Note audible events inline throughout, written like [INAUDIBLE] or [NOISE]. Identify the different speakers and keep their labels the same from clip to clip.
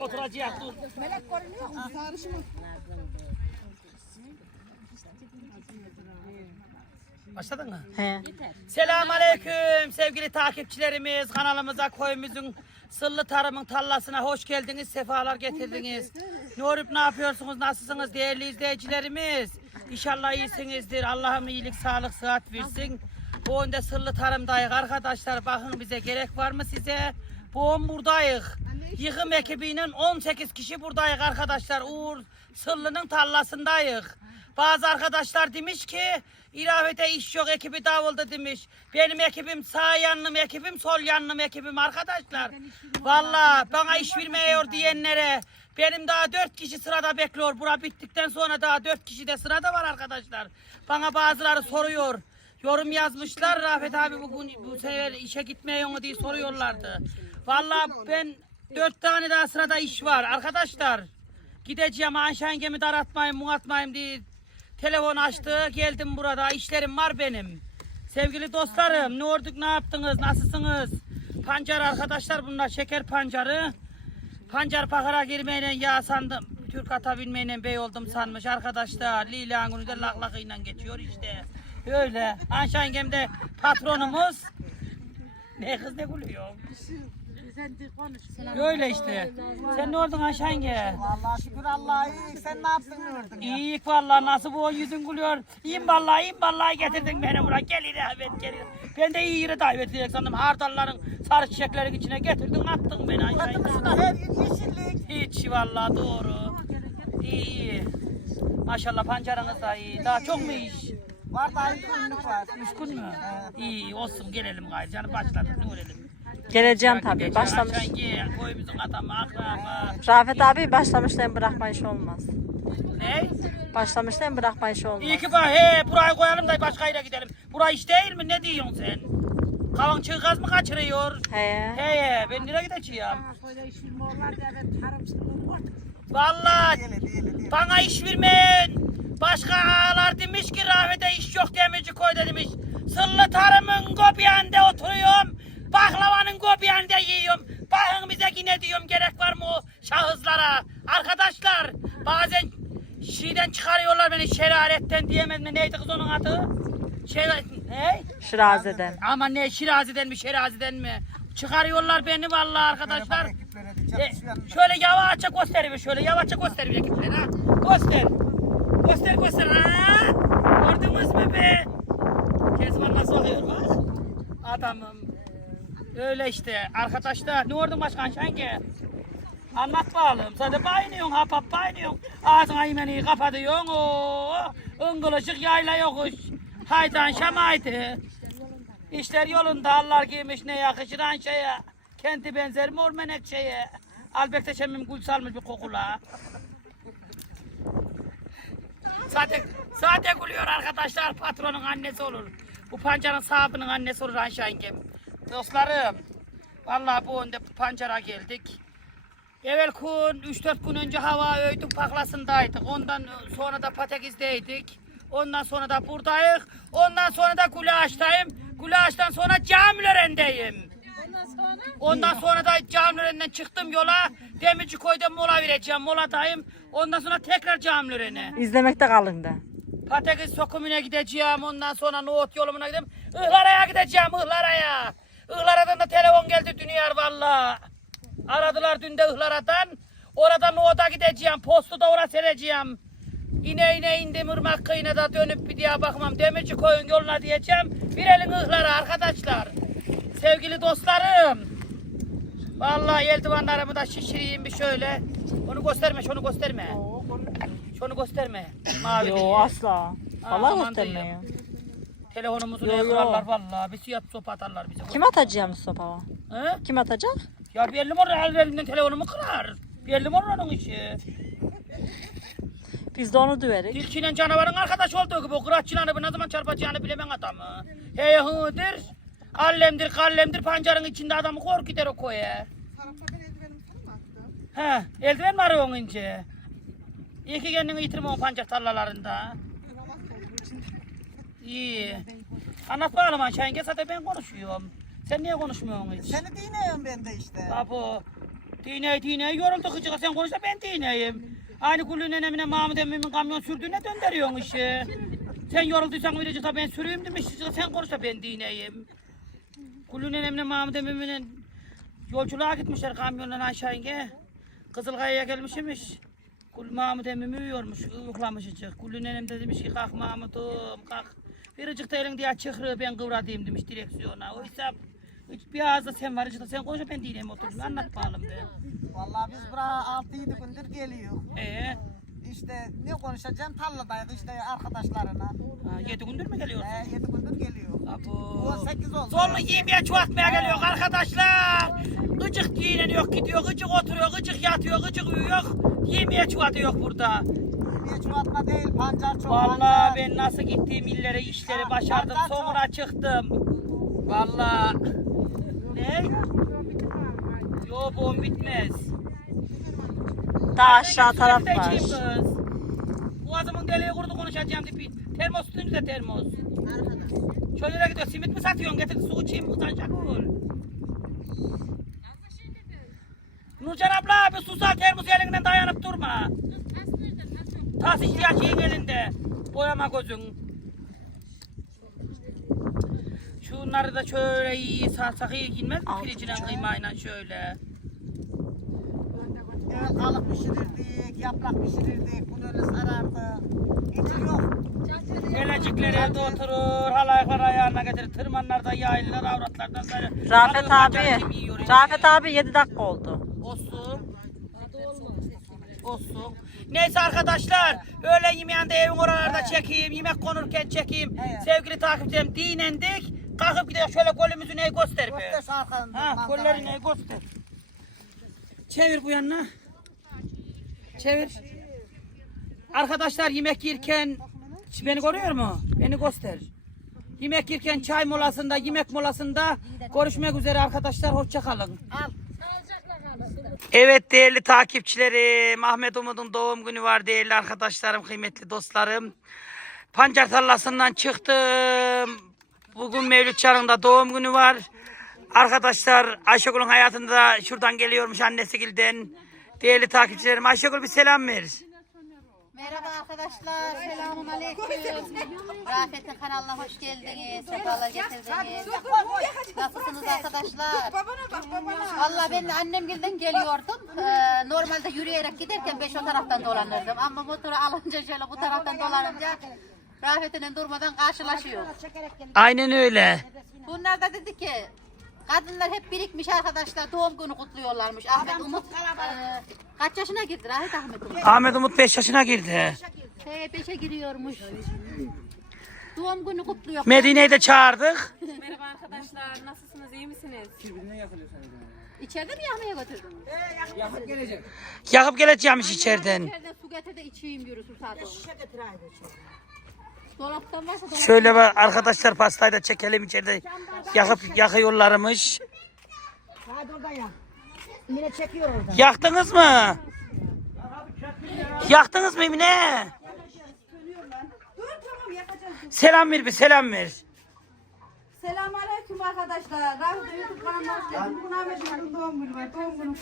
Speaker 1: Oturacak dur.
Speaker 2: Melek görünüyor mu? Sarışın
Speaker 1: Başladın mı?
Speaker 3: He.
Speaker 1: Selamun Aleyküm sevgili takipçilerimiz. Kanalımıza koyumuzun Sıllı Tarımın tallasına hoş geldiniz. Sefalar getirdiniz. Ne olup ne yapıyorsunuz? Nasılsınız değerli izleyicilerimiz? İnşallah iyisinizdir. Allah'ım iyilik, sağlık, sıhhat versin. Bu önde Sıllı Tarım'dayız arkadaşlar. Bakın bize gerek var mı size? Bu ön buradayız. Yıkım ekibinin 18 kişi buradayız arkadaşlar. Uğur Sıllı'nın tallasındayız. Bazı arkadaşlar demiş ki ilavete iş yok ekibi davuldu demiş. Benim ekibim sağ yanlım ekibim sol yanlım ekibim arkadaşlar. Valla bana iş vermiyor diyenlere benim daha dört kişi sırada bekliyor. Bura bittikten sonra daha dört kişi de sırada var arkadaşlar. Bana bazıları soruyor. Yorum yazmışlar Rafet abi bugün bu sefer işe gitmiyor mu diye soruyorlardı. Valla ben dört tane daha sırada iş var arkadaşlar. Gideceğim Ayşengem'i daratmayayım, muhatmayayım diye telefon açtı. Geldim burada. işlerim var benim. Sevgili dostlarım, ne olduk, ne yaptınız, nasılsınız? Pancar arkadaşlar bunlar şeker pancarı. Pancar pakara girmeyle yağ sandım. Türk ata binmeyle bey oldum sanmış arkadaşlar. Lila günü de lak lakıyla geçiyor işte. Öyle. Ayşengem de patronumuz. Ne kız ne gülüyor? Öyle işte. Sen ne oldun Ayşenge?
Speaker 2: Vallahi şükür Allah'a iyi. Sen ne yaptın ne ya?
Speaker 1: İyi vallahi nasıl bu yüzün gülüyor. İyiyim vallahi iyiyim vallahi getirdin beni buraya. Gel evet gel. Ben de iyi yere davet edecek sandım. Hardalların sarı çiçeklerin içine getirdin attın beni Ayşenge.
Speaker 2: Burada her yer yeşillik.
Speaker 1: Hiç vallahi doğru. İyi iyi. Maşallah pancarınız da iyi. Daha çok mu iş?
Speaker 2: Var da aynı günlük var.
Speaker 1: Üç gün mü? İyi olsun gelelim gayrı. Canım başladık ne görelim.
Speaker 3: Geleceğim tabii. Başlamış. Rafet abi başlamışlar bırakma işi olmaz.
Speaker 1: Ne?
Speaker 3: Başlamışlar bırakma işi olmaz.
Speaker 1: İyi ki bak he burayı koyalım da başka yere gidelim. Burası iş değil mi? Ne diyorsun sen? Kalan çığgaz mı kaçırıyor?
Speaker 3: He.
Speaker 1: He he ben nereye gideceğim?
Speaker 2: Diyele.
Speaker 1: bana iş vermeyin. Başka ağalar demiş ki rahmete iş yok demirci koyda demiş. Sıllı tarımın kopyanında oturuyorum. Baklavanın kopyanında yiyorum. Bakın bize yine diyorum gerek var mı o şahıslara? Arkadaşlar bazen şeyden çıkarıyorlar beni şeraletten diyemez mi? Neydi kız onun adı? Şer ne?
Speaker 3: Şirazeden.
Speaker 1: Ama ne Şirazi'den mi Şerazi'den mi? Çıkarıyorlar beni vallahi arkadaşlar.
Speaker 2: Ekiplere
Speaker 1: E, şöyle yavaşça göster bir şöyle yavaşça göster bir ekipleri ha. Göster. Göster göster ha. Gördünüz mü be? Kezban nasıl oluyor bak. Adamım. Öyle işte arkadaşlar. Ne oldu başkan şenge? Anlat bakalım. Sadece bayınıyorsun, hap hap bayınıyorsun. Ağzına yemeğini kapatıyorsun. Oo, ıngılışık yayla yokuş. Haydan şamaydı. İşler yolunda Allah giymiş ne yakışır şeye. Kenti benzer mor menekşeye. Albekte şemmim gül salmış bir kokula. Zaten, zaten gülüyor arkadaşlar patronun annesi olur. Bu pancarın sahibinin annesi olur Ayşe yengem. Dostlarım, vallahi bu önde pancara geldik. Evvel gün 3-4 gün önce hava öydük paklasındaydık. Ondan sonra da Patekiz'deydik. Ondan sonra da buradayız. Ondan sonra da Gulaş'tayım. Gulaş'tan sonra Camilören'deyim. Ondan sonra da Camilören'den çıktım yola. Demirci koyda mola vereceğim. Moladayım. Ondan sonra tekrar Camilören'e.
Speaker 3: İzlemekte kalın da.
Speaker 1: Patates sokumuna gideceğim. Ondan sonra Nohut yolumuna gideceğim. Ihlara'ya gideceğim. Ihlara'ya. Ihlara'dan da telefon geldi dünya valla. Aradılar dün de Ihlara'dan. Orada Nohut'a gideceğim. Postu da oraya sereceğim. İne ine indim ırmak kıyına da dönüp bir diye bakmam. Demirci koyun yoluna diyeceğim. Bir elin ıhlara arkadaşlar. Sevgili dostlarım. Vallahi eldivanlarımı da şişireyim bir şöyle. Onu gösterme, şunu gösterme. Şunu gösterme. Mavi
Speaker 3: Yo asla. Vallahi
Speaker 1: aman
Speaker 3: göstermiyor.
Speaker 1: Telefonumuzu ne kırarlar vallahi. Bir siyah sopa atarlar bize.
Speaker 3: Kim atacağım sopağı?
Speaker 1: He?
Speaker 3: Kim atacak?
Speaker 1: Ya belli mi olur? El elimden telefonumu kırar. Belli mi olur onun işi?
Speaker 3: Biz de onu düverik.
Speaker 1: Tilkiyle canavarın arkadaş olduğu gibi o kıraççılarını bu ne zaman çarpacağını bilemem adamı. Hey hıdır. Allemdir kallemdir pancarın içinde adamı korkutur o koya.
Speaker 2: Tarafta ben eldivenimi sana mı attım?
Speaker 1: He, eldiven mi arıyorsun ince? İyi ki kendini yitirme o pancar tarlalarında. İyi. Anlat bakalım Ayşen, gel zaten ben konuşuyorum. Sen niye konuşmuyorsun hiç?
Speaker 2: Seni dinliyorum ben de işte.
Speaker 1: Tabu. Diney diney yoruldu kıcık sen konuş da ben dineyim. Aynı kulün enemine Mahmut emmimin kamyon sürdüğüne döndürüyorsun işi. Sen yorulduysan da ben süreyim demiş. Sen konuş da ben dineyim. Kulün enemine Mahmut emmimin yolculuğa gitmişler kamyondan aşağı inge. Kızılkaya'ya gelmişmiş. Kul Mahmut emmimi uyuyormuş, uyuklamış içi. Kulün enem de demiş ki kalk Mahmut'um kalk. Biricik de elin diye çıkrı ben kıvradayım demiş direksiyona. Oysa hiç bir ağızda sen var, içinde sen konuş ben dineyim oturdum. Anlat bakalım be.
Speaker 2: Vallahi biz buraya 6-7 gündür geliyor.
Speaker 1: Ee,
Speaker 2: İşte ne konuşacağım tarladaydı işte arkadaşlarına.
Speaker 1: ha, yedi gündür mü geliyorsun?
Speaker 2: Ee, 7 gündür geliyor.
Speaker 1: Abu.
Speaker 2: Bu 8 oldu.
Speaker 1: Zorlu yemeğe çoğaltmaya geliyor arkadaşlar. Gıcık giyiniyor gidiyor, gıcık oturuyor, gıcık yatıyor, gıcık uyuyor. Yemeğe çoğaltıyor burada.
Speaker 2: Yemeğe çoğaltma değil pancar
Speaker 1: Vallahi
Speaker 2: pancar.
Speaker 1: ben nasıl gittiğim illere, işleri
Speaker 2: Ha,
Speaker 1: başardım.
Speaker 2: vallahi çok.
Speaker 1: Sonra çıktım. Vallahi. Ne? Yo bu bitmez.
Speaker 3: Daha aşağı taraf var.
Speaker 1: Boğazımın deliği kurudu konuşacağım diye termos üstünüze termos. Çöllere gidiyor simit mi satıyorsun getir su içeyim kızan şakul. Nurcan abla bir susal termos elinden dayanıp durma. Tas ihtiyaç yiyin elinde. Boyama gözün. Şunları da şöyle iyi sarsak iyi girmez mi pirinciyle kıymayla şöyle.
Speaker 2: Evet, kalıp pişirirdik, yaprak pişirirdik, bunu öyle sarardı. Hiç yok.
Speaker 1: Gelecekler evde oturur, halaylar ayağına getirir, tırmanlarda yayılır, avratlardan böyle.
Speaker 3: Rafet
Speaker 1: Alıyor,
Speaker 3: abi.
Speaker 1: bacağı kimi yiyor
Speaker 3: Rafet
Speaker 1: işte.
Speaker 3: abi 7 dakika oldu.
Speaker 1: Olsun. Neyse arkadaşlar, öğle yemeğinde evin oralarda çekeyim, yemek konurken çekeyim.
Speaker 2: Evet.
Speaker 1: Sevgili takipçilerim dinendik. Kalkıp gidiyor şöyle golümüzü ne göster be.
Speaker 2: Göster arkanı.
Speaker 1: Ha, golleri ne göster. Çevir bu yanına. Çevir. Arkadaşlar yemek yerken beni görüyor mu? Beni göster. Yemek yerken çay molasında, yemek molasında görüşmek üzere arkadaşlar. Hoşça kalın.
Speaker 2: Al.
Speaker 1: Evet değerli takipçilerim. Ahmet Umut'un doğum günü var değerli arkadaşlarım, kıymetli dostlarım. Pancar tarlasından çıktım. Bugün Mevlüt Çarı'nda doğum günü var. Arkadaşlar Ayşegül'ün hayatında şuradan geliyormuş annesi Gil'den. Değerli takipçilerim Ayşegül bir selam ver.
Speaker 4: Merhaba arkadaşlar, selamun aleyküm. Rafet'in kanalına hoş geldiniz, sefalar getirdiniz. Nasılsınız arkadaşlar? Vallahi ben de annemgilden geliyordum. Ee, normalde yürüyerek giderken beş o taraftan dolanırdım. Ama motoru alınca şöyle bu taraftan dolanınca Rafet'in durmadan karşılaşıyor.
Speaker 1: Aynen öyle.
Speaker 4: Bunlar da dedi ki kadınlar hep birikmiş arkadaşlar doğum günü kutluyorlarmış. Ahmet Umut e, kaç yaşına girdi Rahit Ahmet Umut?
Speaker 1: Ahmet Umut 5 yaşına girdi.
Speaker 4: He beşe giriyormuş. Doğum günü kutluyor.
Speaker 1: Medine'yi de çağırdık.
Speaker 5: Merhaba arkadaşlar, nasılsınız, iyi misiniz?
Speaker 4: İçeride mi yakmaya götürdün?
Speaker 1: Yakıp geleceğimiş içeriden.
Speaker 4: İçeride su getir de içeyim diyor susadı. Dolaptan varsa dolaptan.
Speaker 1: Şöyle bak arkadaşlar pastayı da çekelim içeride. Yakıp yakıyorlarmış.
Speaker 2: Hadi orada ya. Yine çekiyor orada.
Speaker 1: Yaktınız mı? Yaktınız mı Emine? Selam ver bir selam ver.
Speaker 6: Selamünaleyküm arkadaşlar. Rahmet YouTube kanalına hoş geldiniz. Bugün Ahmet'in doğum günü var. Doğum günü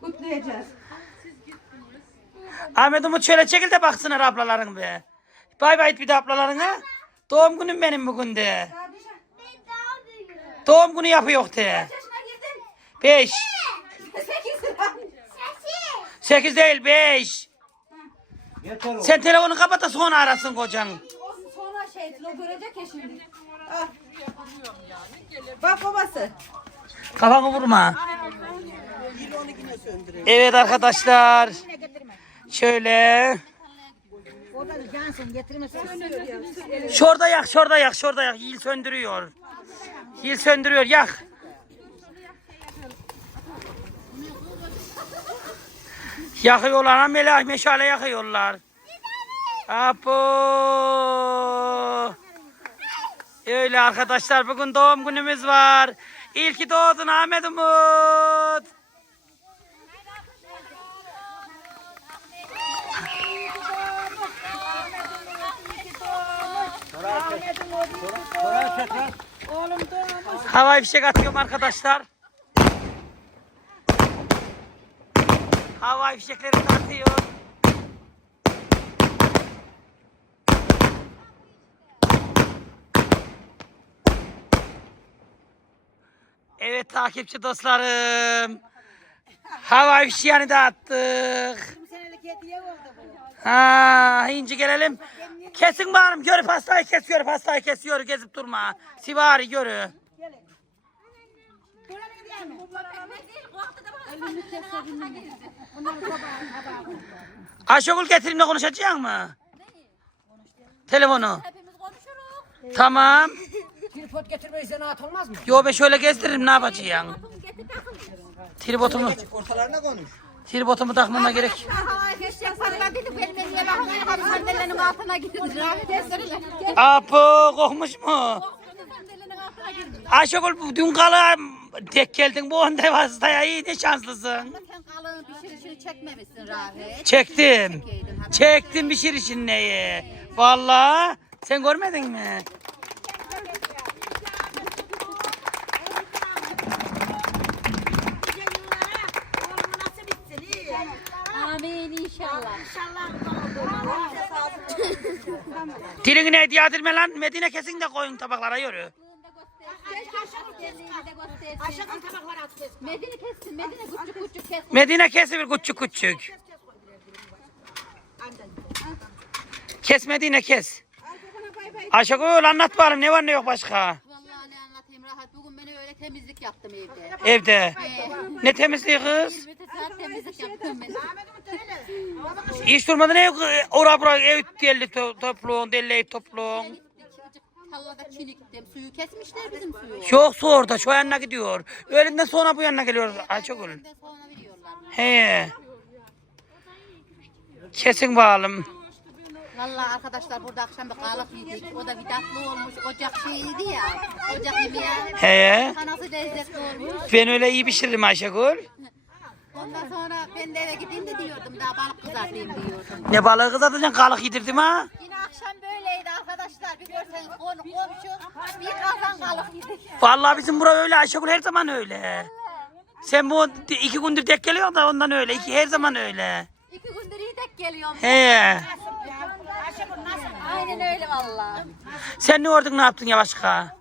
Speaker 6: kutlayacağız.
Speaker 1: Ahmet Umut şöyle çekil de baksınlar ablaların be. Bay bay et bir de ablalarına. Doğum günüm benim bugün de. Doğum günü yapıyor de.
Speaker 6: Yaşına girdin.
Speaker 1: Beş.
Speaker 6: Sekiz lira.
Speaker 1: Sekiz değil beş. Sen telefonu kapat da sonra arasın kocan.
Speaker 6: Olsun sonra şey o görecek ya şimdi. Al. Bak babası.
Speaker 1: Kafanı vurma. Evet arkadaşlar. Şöyle. Şurada yak, şurada yak, şurada yak. Yil söndürüyor. Yil söndürüyor, yak. Yakıyorlar, amela meşale yakıyorlar. Apo. Öyle arkadaşlar, bugün doğum günümüz var. İlki doğdun Ahmet Umut. Havai fişek atıyorum arkadaşlar. Hava fişekleri tartıyor. Evet takipçi dostlarım. Hava fişeğini de attık. Ha, ince gelelim. Kesin bağırım. Görüp hastayı kes, görüp hastayı kesiyor. Gezip durma. Sivari görü. Ayşegül getireyim de konuşacak mı? Telefonu. Tamam.
Speaker 7: Tripod getirmeyi zanaat olmaz mı?
Speaker 1: Yo ben şöyle gezdiririm ne yapacaksın? Tribotumu,
Speaker 7: Ortalarına konuş.
Speaker 1: tribotumu takmama gerek. Apo kokmuş mu? Ayşegül dün kala tek geldin bu onda hastaya iyi ne şanslısın.
Speaker 4: Sen kalın pişirişini çekmemişsin Rahit.
Speaker 1: Çektim. Çektim bir şirin neyi. Vallahi sen görmedin mi?
Speaker 4: Amin inşallah.
Speaker 1: Dilini ne hediye edilme lan. Medine kesin de koyun tabaklara yürü.
Speaker 4: Medine kessin, Medine küçük küçük kessin.
Speaker 1: Medine kesi bir küçük küçük. Kes Medine kes. Ayşegül anlat bakalım ne var ne yok başka.
Speaker 4: Vallahi ne anlatayım rahat. Bugün beni öyle temizlik yaptım evde.
Speaker 1: Evde. Ne temizliği kız?
Speaker 4: Bir saat temizlik yaptım ben.
Speaker 1: Hiç durmadı ne yok. Ora bura ev deli to topluğun, deli topluğun.
Speaker 4: Tallada çiniktim. Suyu kesmişler bizim suyu.
Speaker 1: Yok su orada şu yanına gidiyor. Öğlenden sonra bu yanına geliyor Ayşegül.
Speaker 4: Öğlenden sonra veriyorlar.
Speaker 1: He. Kesin bakalım.
Speaker 4: Vallahi arkadaşlar burada akşam bir kalıp yedik. O da bir tatlı olmuş. Ocak şeyiydi ya. Ocak yemeği.
Speaker 1: He.
Speaker 4: Kanası lezzetli olmuş.
Speaker 1: Ben öyle iyi pişiririm Ayşegül.
Speaker 4: Ondan sonra ben de eve gideyim de diyordum. Daha balık kızartayım diyordum.
Speaker 1: Ne balığı kızartacaksın kalık yedirdim ha.
Speaker 4: Yine akşam böyleydi arkadaşlar. Bir görseniz konu komşu bir kazan kalık yedik.
Speaker 1: Vallahi bizim bura öyle Ayşegül her zaman öyle. Sen bu iki gündür tek geliyorsun da ondan öyle. İki, her zaman öyle.
Speaker 4: İki gündür iyi tek geliyorum.
Speaker 1: He.
Speaker 4: Aynen öyle vallahi.
Speaker 1: Sen ne ordun ne yaptın ya başka?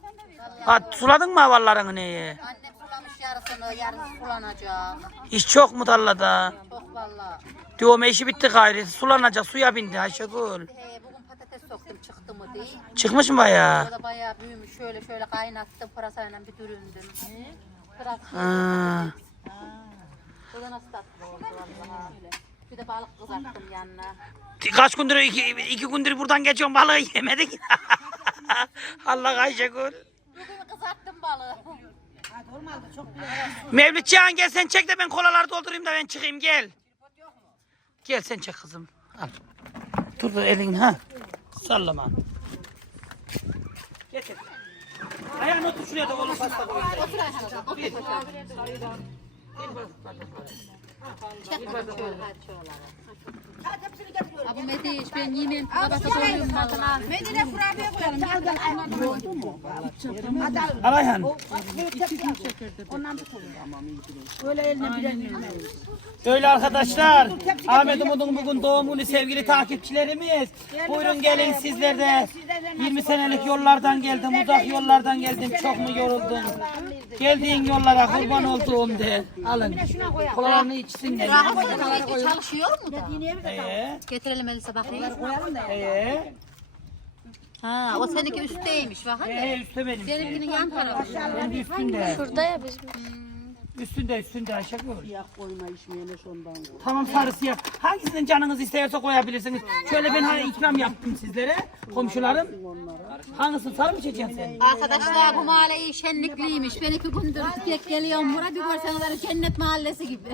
Speaker 1: Ha, suladın mı havalarını neyi?
Speaker 4: Annem sulamış yarısını, yarısı sulanacak.
Speaker 1: İş çok mu tarlada?
Speaker 4: Çok vallahi.
Speaker 1: Diyorum işi bitti gayri. Sulanacak suya bindi Ayşegül.
Speaker 4: He, soktum çıktı mı diye.
Speaker 1: Çıkmış mı bayağı?
Speaker 4: O da bayağı büyümüş. Şöyle şöyle kaynattım. Pırasayla bir düründüm.
Speaker 1: Ha.
Speaker 4: Bu da nasıl tatlı oldu vallahi. Bir de balık kızarttım yanına.
Speaker 1: Kaç gündür iki, iki gündür buradan geçiyorum balığı yemedik. [LAUGHS] Allah Ayşegül.
Speaker 4: Bugün kızarttım balığı.
Speaker 1: Mevlüt Cihan gel sen çek de ben kolaları doldurayım da ben çıkayım gel. Gel sen çek kızım. Al. Dur elini ha. Sallama. Getir. Ayağını otur şuraya da oğlum pasta koy.
Speaker 4: Otur Ayhan otur. Çek bakalım şöyle. Abi Mediş ben yemeyeyim. Babası doyuyorum valla.
Speaker 6: Medine kurabiye koyalım. Gel gel.
Speaker 1: Al Ayhan. Öyle arkadaşlar. Ahmet Umut'un bugün doğum günü sevgili takipçilerimiz. Buyurun gelin sizler de. 20 senelik yollardan geldim, uzak yollardan geldim. Çok mu yoruldun? Geldiğin yollara kurban olduğum de. Alın. Kolalarını içsinler.
Speaker 4: Çalışıyor mu da?
Speaker 1: Ee,
Speaker 4: Getirelim Elisa bakayım.
Speaker 1: ee,
Speaker 4: Ha, o seninki üstteymiş bak hadi.
Speaker 1: ee, üstte benim.
Speaker 4: Benimkinin yan tarafı.
Speaker 1: Benim üstünde.
Speaker 3: Şurada ya bizim.
Speaker 1: Üstünde üstünde Ayşegül. Yağ koyma içmeyene ondan Tamam sarısı yap. Hangisinin canınız isterse koyabilirsiniz. Şöyle ben hani ikram yaptım sizlere. Komşularım. Hangisini sarı mı içeceksin sen?
Speaker 4: Arkadaşlar bu mahalle iyi şenlikliymiş. Ben iki gündür geliyorum buraya bir görseniz cennet mahallesi gibi.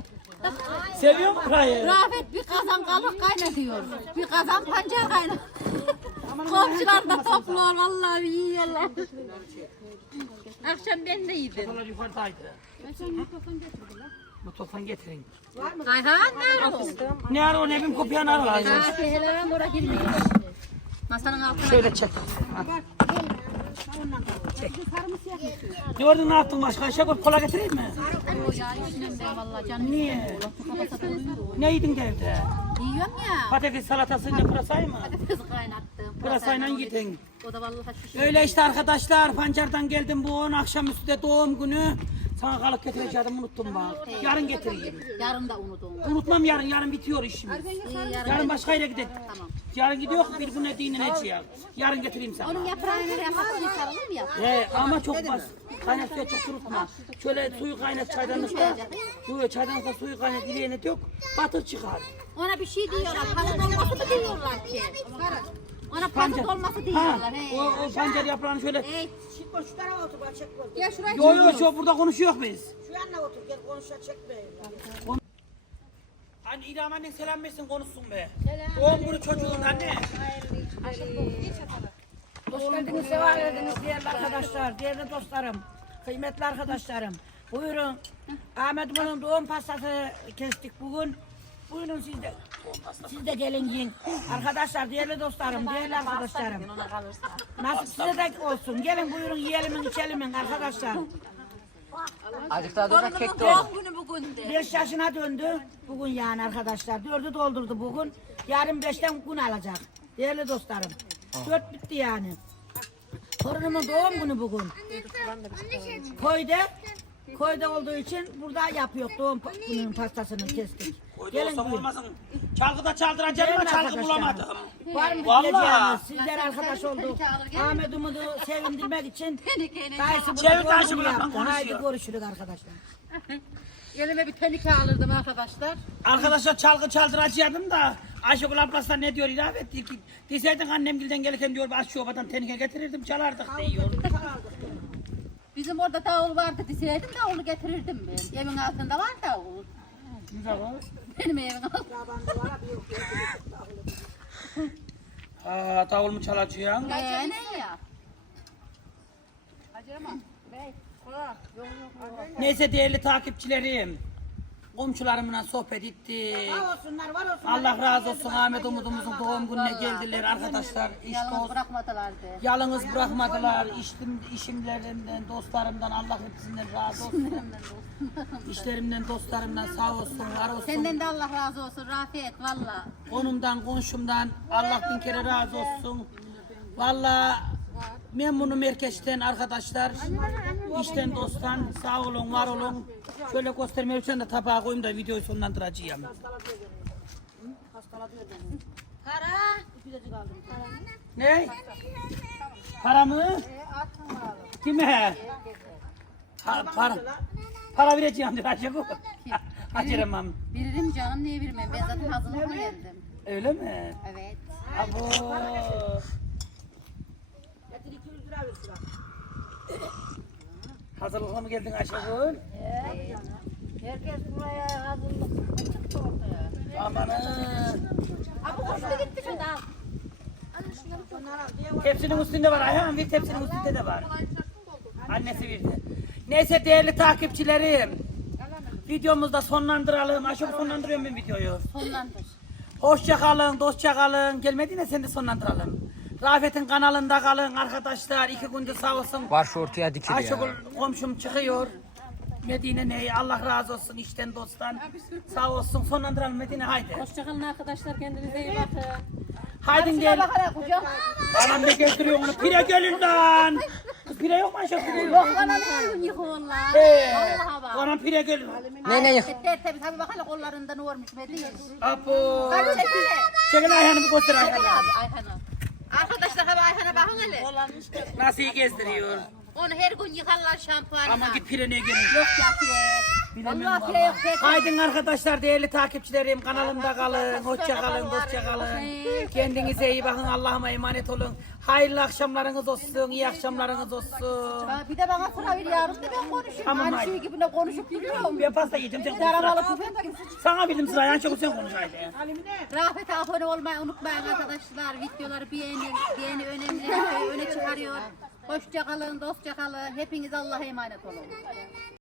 Speaker 1: Seviyor musun burayı?
Speaker 4: Rafet bir kazan kalıp kaynatıyor. Bir kazan pancar kaynatıyor. Komşular da topluyor vallahi yiyorlar. Akşam ben de yedim.
Speaker 1: Bunlar yukarıdaydı. Mikrofon getirin.
Speaker 4: Ayhan nerede o?
Speaker 1: Ne ara o ne bileyim kopyan ara.
Speaker 4: Helal oraya girmiyor. Masanın altına
Speaker 1: Şöyle çek. Gördün ne yaptın başka? Ayşegül kola getireyim mi? Niye? Ne yedin ki evde?
Speaker 4: Yiyorum ya.
Speaker 1: Patates salatasıyla pırasayı mı?
Speaker 4: Kız kaynattım.
Speaker 1: Pırasayla yedin.
Speaker 4: O da vallahi şey.
Speaker 1: Öyle işte arkadaşlar. Pancardan geldim bu on akşamüstü de doğum günü. Sana kalıp getireceğim unuttum bak. Yarın getireyim.
Speaker 4: Yarın da unutum.
Speaker 1: Unutmam yarın. Yarın bitiyor işimiz.
Speaker 4: Yarın.
Speaker 1: Yarın başka yere gidelim.
Speaker 4: Tamam.
Speaker 1: Yarın gidiyor bir gün ne çiğer. Yarın getireyim sana.
Speaker 4: Onun yaprağını yaparsın sarılır mı ya?
Speaker 1: He, ama çok bas. Kaynat suya çok kurutma. Şöyle suyu kaynat çaydanlıkta. Suyu çaydanlıkta suyu kaynat direğine dök. Batır çıkar.
Speaker 4: Ona bir şey diyorlar. Palat olması mı diyorlar ki? Ona palat olması
Speaker 1: Ha,
Speaker 4: diyorlar.
Speaker 1: o,
Speaker 4: He.
Speaker 1: o pancar yaprağını şöyle.
Speaker 4: Hey,
Speaker 2: Şu tarafa otur.
Speaker 6: Gel şuraya
Speaker 1: Yo yo şu burada konuşuyor biz.
Speaker 2: Şu yanına otur gel konuşa çekme.
Speaker 1: Anne İrem annen selam versin konuşsun be. Doğum günü çocuğun anne.
Speaker 7: Hoş geldiniz, sefa geldiniz değerli arkadaşlar, değerli dostlarım, kıymetli arkadaşlarım. Buyurun, Ahmet Bunun doğum pastası kestik bugün. Buyurun siz de, siz de gelin yiyin. Arkadaşlar, değerli dostlarım, değerli arkadaşlarım. Nasip size de olsun. Gelin buyurun yiyelim, içelim arkadaşlar. Azıcık daha da kek de
Speaker 6: Doğum günü bugün de.
Speaker 7: 5 yaşına döndü bugün yani arkadaşlar. Dördü doldurdu bugün. Yarın beşten gün alacak. Değerli dostlarım. Dört bitti yani. Torunumun doğum günü bugün. Koyda, koyda olduğu için burada yapıyor doğum gününün pastasını kestik. Gelin
Speaker 1: Olsam
Speaker 7: buyurun.
Speaker 1: olmasın. Çalgıda çaldıracağım ama
Speaker 7: Gelin
Speaker 1: çalgı
Speaker 7: arkadaşlar.
Speaker 1: bulamadım.
Speaker 7: Var mı
Speaker 1: Vallahi.
Speaker 7: diyeceğiniz? Sizler arkadaş olduk. Ahmet Umut'u sevindirmek için [LAUGHS] dayısı
Speaker 1: Çevir dayısı
Speaker 7: günü
Speaker 1: bırakma,
Speaker 7: yaptı.
Speaker 1: konuşuyor.
Speaker 7: Haydi görüşürüz arkadaşlar. [LAUGHS]
Speaker 4: elime bir tenike alırdım arkadaşlar.
Speaker 1: Arkadaşlar çalgı çaldıracaktım da Ayşegül ablası ne diyor ilave etti. Deseydin annem gilden gelirken diyor aşçı obadan tenike getirirdim çalardık diyor.
Speaker 4: Bizim orada davul vardı deseydim davulu getirirdim ben. Evin altında var davul.
Speaker 1: Güzel olur.
Speaker 4: Benim evin altında.
Speaker 1: Aa, davul mu çalacaksın?
Speaker 4: Ee, ne ya?
Speaker 1: Neyse değerli takipçilerim. Komşularımla sohbet ettik.
Speaker 7: olsunlar var olsun.
Speaker 1: Allah razı olsun Ahmet Umut'umuzun doğum gününe geldiler arkadaşlar. İş
Speaker 4: Yalnız
Speaker 1: dost.
Speaker 4: bırakmadılardı.
Speaker 1: Yalnız bırakmadılar. İşim, işimlerimden, dostlarımdan Allah hepsinden razı olsun. [LAUGHS] İşlerimden, dostlarımdan sağ olsun, var olsun.
Speaker 4: Senden de Allah razı olsun Rafet valla.
Speaker 1: Konumdan, komşumdan Allah bin kere razı olsun. Valla memnunum herkesten arkadaşlar. İşten dosttan sağ olun, var olun. Şöyle göstermeye için de tabağa koyayım da videoyu sonlandıracağım. Ne? Para mı? Kime? Ha, para. Para vereceğim diyor Ayşegül. [LAUGHS] Acıramam.
Speaker 4: Veririm canım niye vermem? Ben zaten hazırlıklı geldim.
Speaker 1: Öyle mi?
Speaker 4: Evet.
Speaker 1: Abo. Hazırlıklı mı geldin Ayşegül?
Speaker 7: Herkes buraya hazırlık çıktı ortaya.
Speaker 1: Amanın.
Speaker 4: Abi hoşuna gitti şurada.
Speaker 1: Tepsinin üstünde var Ayhan bir tepsinin üstünde de var. Annesi verdi. Neyse değerli takipçilerim. Videomuzda sonlandıralım. Ayşegül sonlandırıyorum ben videoyu.
Speaker 4: Sonlandır.
Speaker 1: Hoşça kalın, dostça kalın. Gelmediğine sen de sonlandıralım. Rafet'in kanalında kalın arkadaşlar. İki gündür sağ olsun.
Speaker 7: Var şu ortaya dikili ya.
Speaker 1: Ayşegül komşum çıkıyor. Medine ney Allah razı olsun işten dosttan. Sağ olsun sonlandıralım Medine haydi.
Speaker 5: Hoşçakalın arkadaşlar. Kendinize iyi bakın.
Speaker 1: Haydi gel. Anam ne getiriyor onu? Pire gelin lan. Kız pire yok mu Ayşegül? Pire yok.
Speaker 4: Yok gün yıkıyorlar.
Speaker 1: Ee,
Speaker 4: Vallahi bak.
Speaker 1: Anam pire gelin.
Speaker 7: Ne ne yok?
Speaker 4: Tertemiz tabii bak hele kollarında ne olmuş Medine.
Speaker 1: Apo.
Speaker 4: Çekil.
Speaker 1: Ayhan'ı bir göster Ayhan'ı.
Speaker 4: Ayhan'ı. Bakın hele.
Speaker 1: Nasıl gezdiriyor.
Speaker 4: Onu her gün yıkarlar şampuanla.
Speaker 1: Aman git pire ne gelin.
Speaker 4: Yok ya
Speaker 1: Vallahi
Speaker 4: yok. pire.
Speaker 1: Haydin arkadaşlar değerli takipçilerim kanalımda kalın. Hoşça kalın, dostça kalın. Kendinize iyi bakın. Allah'ıma emanet olun. Hayırlı akşamlarınız olsun. iyi akşamlarınız olsun.
Speaker 4: Ha, Bir de bana sıra ver yavrum da ben konuşayım.
Speaker 1: Tamam,
Speaker 4: Aynı
Speaker 1: haydi.
Speaker 4: şey gibi ne konuşup duruyorum.
Speaker 1: Ben pasta yedim sen konuş.
Speaker 4: Yaramalı
Speaker 1: sıra.
Speaker 4: küpem
Speaker 1: Sana bildim sıra. Yani çok sen konuş haydi.
Speaker 4: Rafet'e abone olmayı unutmayın arkadaşlar. Videoları beğenin. Beğeni önemli. Öne çıkarıyor. Hoşça kalın, dostça kalın. Hepiniz Allah'a emanet olun.